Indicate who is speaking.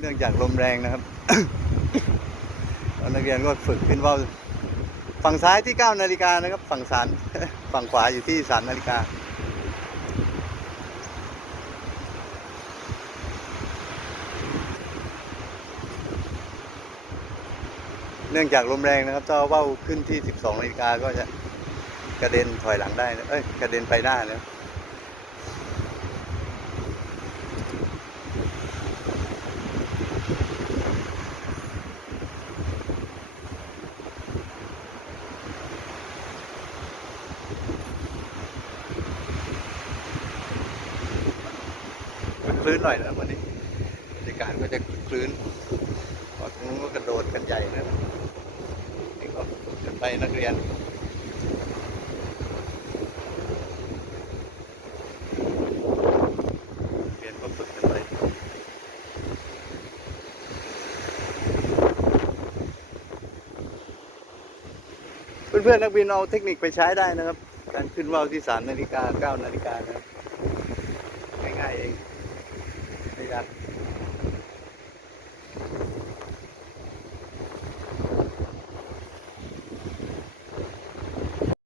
Speaker 1: เนื่องจากลมแรงนะครับนักเรียนก็ฝึกขึ้นว่าวฝั่งซ้ายที่9นาฬิกานะครับ ฝั่งสารฝั่งขวาอยู่ที่3นาฬิกาเนื่องจากลมแรงนะครับถ้าว่าวขึ้นที่ 12นาฬิกาก็จะกระเด็นถอยหลังได้นะเอ้ย กระเด็นไปหน้านะ คลื้นหน่อยนะวันนี้บรรยากาศก็จะคลื้นพอตรงนู้นก็กระโดดกันใหญ่นะนี่ก็ฝึกกันไปนักเรียนเรียนก็ฝึกกันไปเพื่อนๆนักบินเอาเทคนิคไปใช้ได้นะครับ การขึ้นว่าวที่3นาฬิกา9นาฬิกานะครับง่ายๆเอง ไม่ยาก